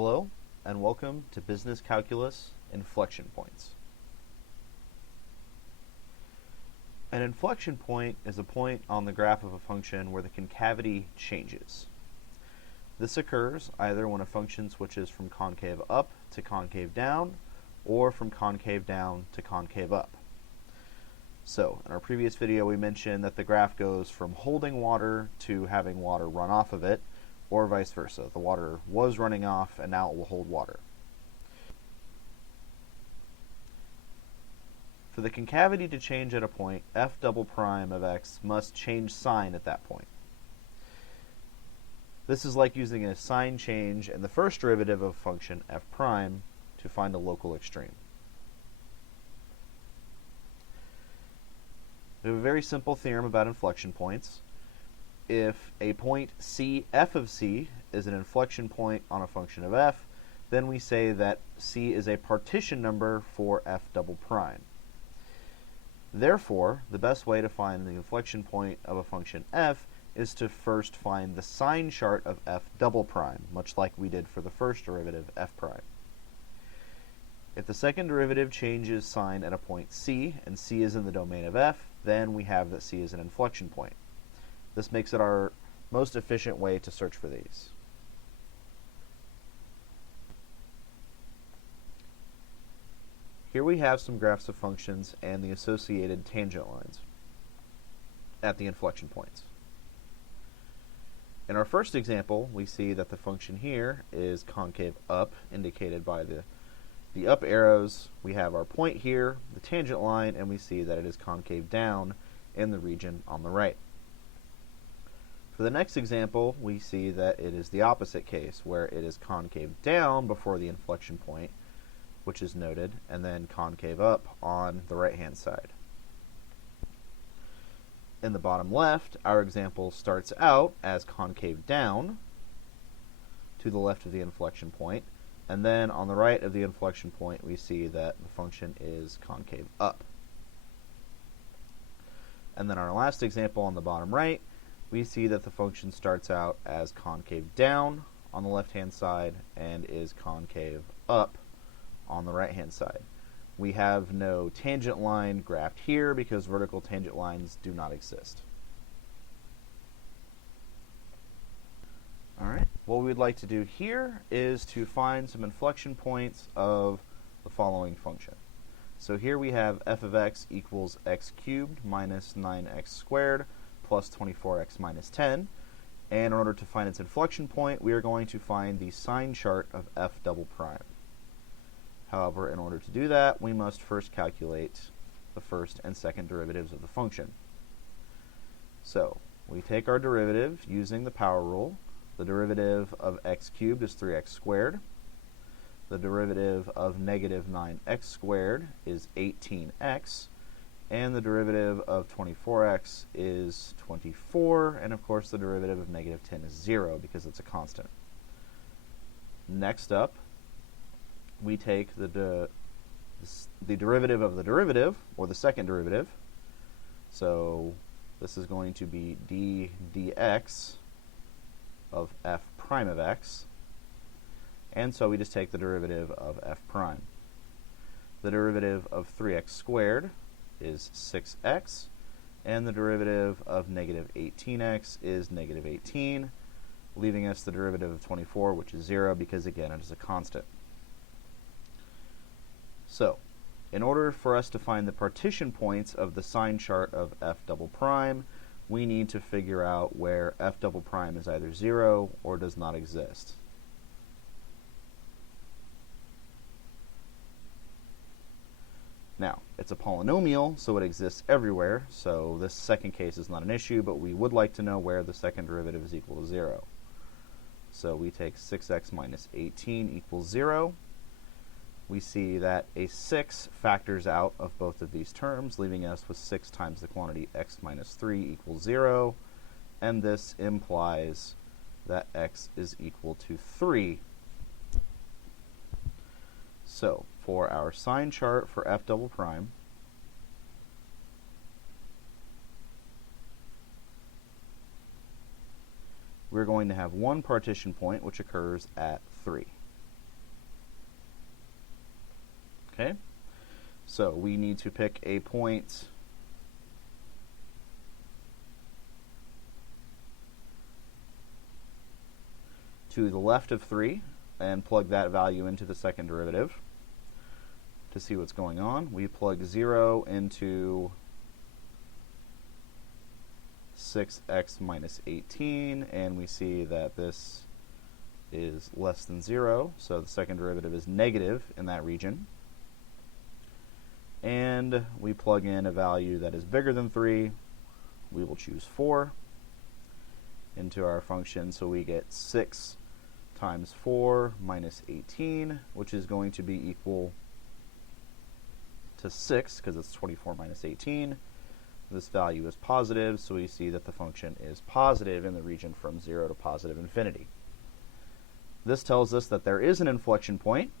Hello, and welcome to Business Calculus Inflection Points. An inflection point is a point on the graph of a function where the concavity changes. This occurs either when a function switches from concave up to concave down, or from concave down to concave up. So, in our previous video we mentioned that the graph goes from holding water to having water run off of it, or vice versa. The water was running off and now it will hold water. For the concavity to change at a point, f double prime of x must change sign at that point. This is like using a sign change in the first derivative of function f prime to find a local extreme. We have a very simple theorem about inflection points. If a point c f of c is an inflection point on a function of f, then we say that c is a partition number for f double prime. Therefore, the best way to find the inflection point of a function f is to first find the sign chart of f double prime, much like we did for the first derivative, f prime. If the second derivative changes sign at a point c, and c is in the domain of f, then we have that c is an inflection point. This makes it our most efficient way to search for these. Here we have some graphs of functions and the associated tangent lines at the inflection points. In our first example, we see that the function here is concave up, indicated by the up arrows. We have our point here, the tangent line, and we see that it is concave down in the region on the right. For the next example, we see that it is the opposite case, where it is concave down before the inflection point, which is noted, and then concave up on the right-hand side. In the bottom left, our example starts out as concave down to the left of the inflection point, and then on the right of the inflection point, we see that the function is concave up. And then our last example on the bottom right, we see that the function starts out as concave down on the left-hand side and is concave up on the right-hand side. We have no tangent line graphed here because vertical tangent lines do not exist. All right, what we'd like to do here is to find some inflection points of the following function. So here we have f of x equals x cubed minus 9x squared plus 24x minus 10. And in order to find its inflection point, we are going to find the sign chart of f double prime. However, in order to do that, we must first calculate the first and second derivatives of the function. So, we take our derivative using the power rule. The derivative of x cubed is 3x squared. The derivative of negative 9x squared is 18x. And the derivative of 24x is 24, and of course the derivative of negative 10 is 0 because it's a constant. Next up, we take the derivative of the derivative, or the second derivative. So this is going to be d dx of f prime of x, and so we just take the derivative of f prime. The derivative of 3x squared is 6x, and the derivative of negative 18x is negative 18, leaving us the derivative of 24, which is 0, because again it is a constant. So, in order for us to find the partition points of the sign chart of f double prime, we need to figure out where f double prime is either 0 or does not exist. Now, it's a polynomial, so it exists everywhere, so this second case is not an issue, but we would like to know where the second derivative is equal to 0. So we take 6x minus 18 equals 0. We see that a 6 factors out of both of these terms, leaving us with 6 times the quantity x minus 3 equals 0, and this implies that x is equal to 3. So, for our sign chart for f double prime, we're going to have one partition point which occurs at 3. Okay, so we need to pick a point to the left of 3 and plug that value into the second derivative. To see what's going on, we plug 0 into 6x minus 18, and we see that this is less than 0, so the second derivative is negative in that region. And we plug in a value that is bigger than 3. We will choose 4 into our function, so we get 6 times 4 minus 18, which is going to be equal to 6, because it's 24 minus 18. This value is positive, so we see that the function is positive in the region from 0 to positive infinity. This tells us that there is an inflection point,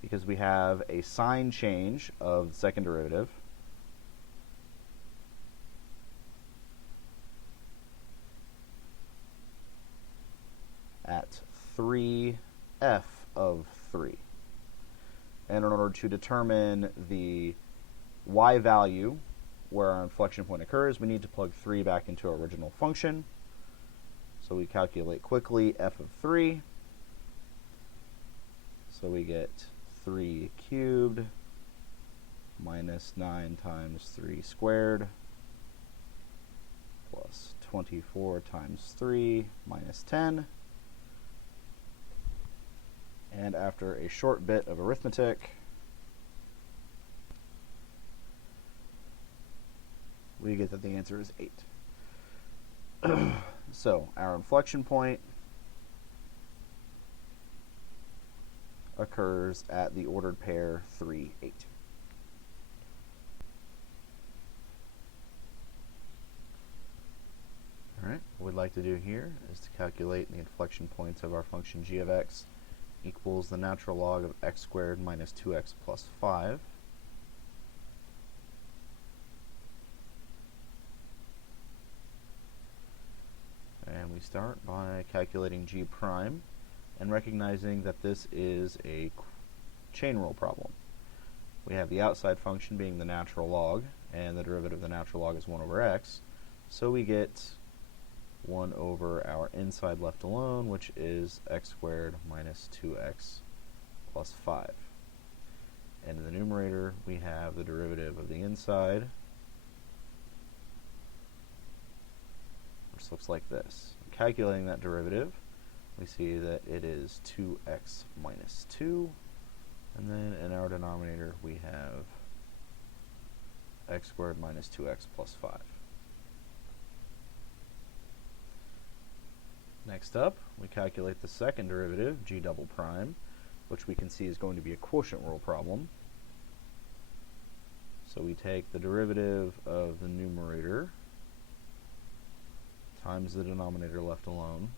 because we have a sign change of the second derivative. At 3f of 3. And in order to determine the y value where our inflection point occurs, we need to plug 3 back into our original function. So we calculate quickly f of 3. So we get 3 cubed minus 9 times 3 squared plus 24 times 3 minus 10. And after a short bit of arithmetic, we get that the answer is 8. So our inflection point occurs at the ordered pair 3, 8. All right, what we'd like to do here is to calculate the inflection points of our function g of x equals the natural log of x squared minus 2x plus 5. And we start by calculating g prime and recognizing that this is a chain rule problem. We have the outside function being the natural log, and the derivative of the natural log is 1 over x, so we get 1 over our inside left alone, which is x squared minus 2x plus 5. And in the numerator, we have the derivative of the inside, which looks like this. Calculating that derivative, we see that it is 2x minus 2, and then in our denominator, we have x squared minus 2x plus 5. Next up, we calculate the second derivative, g double prime, which we can see is going to be a quotient rule problem. So we take the derivative of the numerator times the denominator left alone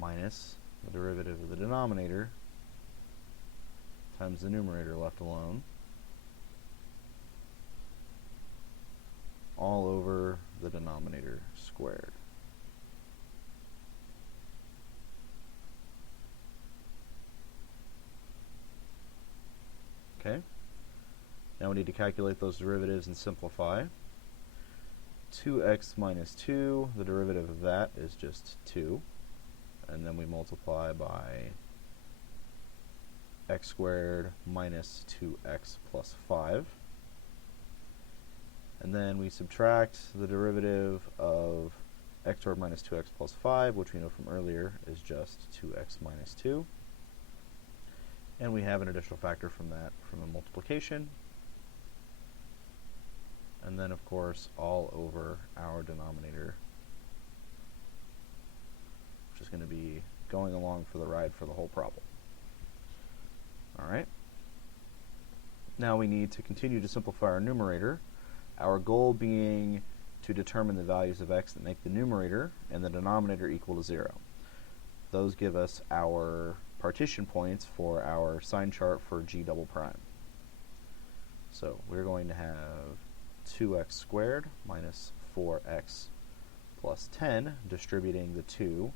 minus the derivative of the denominator times the numerator left alone, all over the denominator squared. Okay, now we need to calculate those derivatives and simplify. 2x minus 2, the derivative of that is just 2, and then we multiply by x squared minus 2x plus 5. And then we subtract the derivative of x squared minus 2x plus 5, which we know from earlier is just 2x minus 2. And we have an additional factor from that from the multiplication. And then, of course, all over our denominator, which is going to be going along for the ride for the whole problem. All right. Now we need to continue to simplify our numerator. Our goal being to determine the values of x that make the numerator and the denominator equal to 0. Those give us our partition points for our sign chart for g double prime. So we're going to have 2x squared minus 4x plus 10, distributing the 2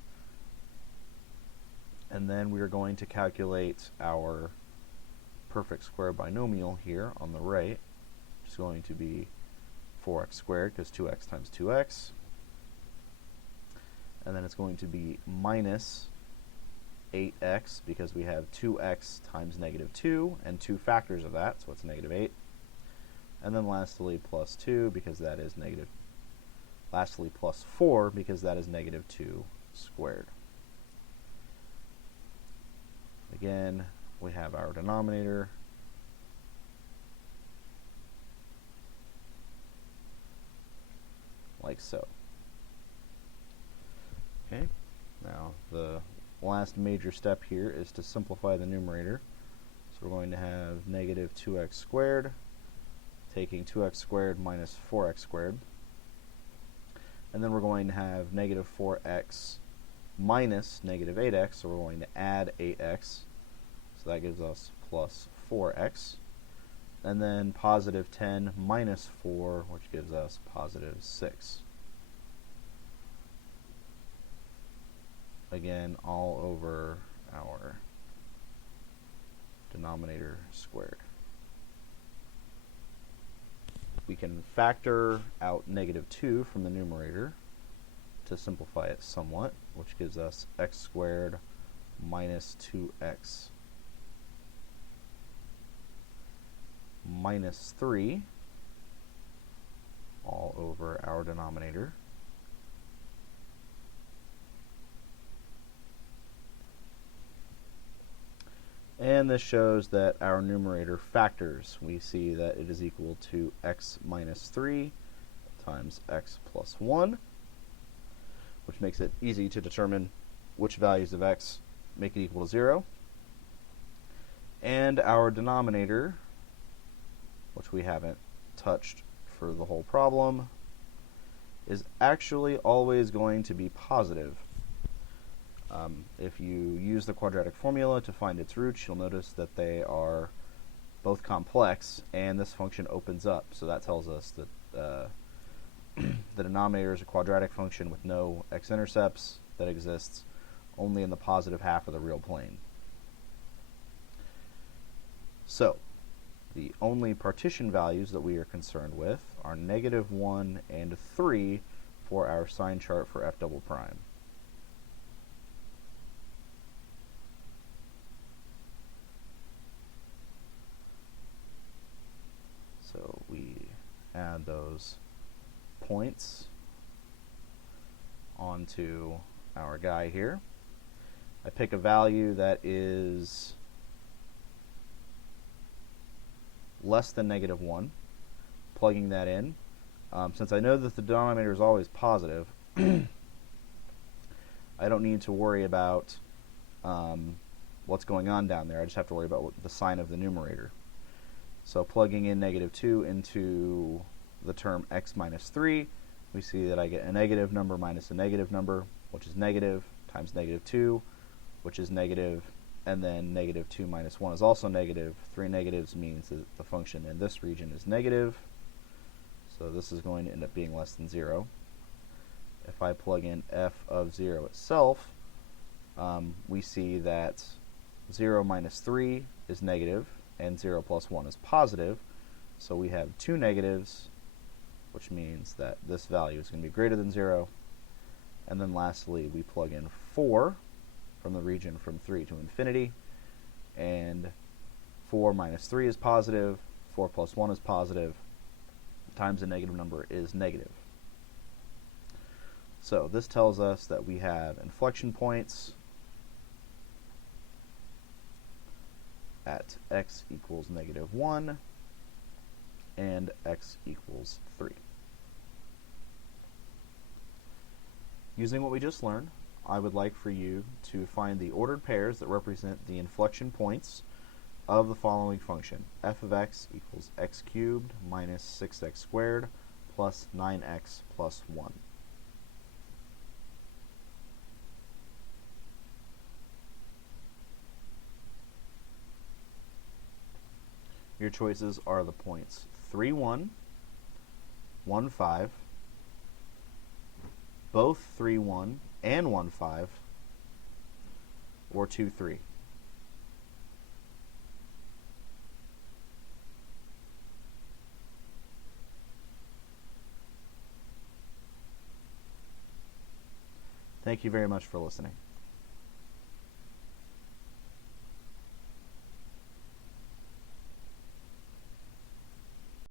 And then we are going to calculate our perfect square binomial here on the right, which is going to be 4x squared, because 2x times 2x. And then it's going to be minus 8x, because we have 2x times negative 2, and 2 factors of that, so it's negative 8. And then lastly, plus 2, because that is negative. Lastly, plus 4, because that is negative 2 squared. Again, we have our denominator. Like so. Okay, now the last major step here is to simplify the numerator. So we're going to have negative 2x squared, taking 2x squared minus 4x squared. And then we're going to have negative 4x minus negative 8x, so we're going to add 8x. So that gives us plus 4x. And then positive 10 minus 4, which gives us positive 6. Again, all over our denominator squared. We can factor out negative 2 from the numerator to simplify it somewhat, which gives us x squared minus 2x minus 3 all over our denominator. And this shows that our numerator factors. We see that it is equal to x minus 3 times x plus 1, which makes it easy to determine which values of x make it equal to 0. And our denominator, which we haven't touched for the whole problem, is actually always going to be positive. If you use the quadratic formula to find its roots, you'll notice that they are both complex, and this function opens up. So that tells us that the denominator is a quadratic function with no x-intercepts that exists only in the positive half of the real plane. So the only partition values that we are concerned with are negative 1 and 3 for our sign chart for f double prime. So we add those points onto our guy here. I pick a value that is less than negative 1, plugging that in. Since I know that the denominator is always positive, I don't need to worry about what's going on down there. I just have to worry about the sign of the numerator. So plugging in negative 2 into the term x minus 3, we see that I get a negative number minus a negative number, which is negative, times negative 2, which is negative, and then negative 2 minus 1 is also negative. 3 negatives means that the function in this region is negative, so this is going to end up being less than 0. If I plug in f of 0 itself, we see that 0 minus 3 is negative, and 0 plus 1 is positive, so we have 2 negatives, which means that this value is going to be greater than 0. And then lastly, we plug in 4 from the region from 3 to infinity, and 4 minus 3 is positive, 4 plus 1 is positive, times a negative number is negative. So this tells us that we have inflection points at x equals negative 1 and x equals 3. Using what we just learned, I would like for you to find the ordered pairs that represent the inflection points of the following function. F of x equals x cubed minus 6x squared plus 9x plus 1. Your choices are the points 3, 1, 1, 5, both 3, 1 and 1, 5, or 2, 3? Thank you very much for listening.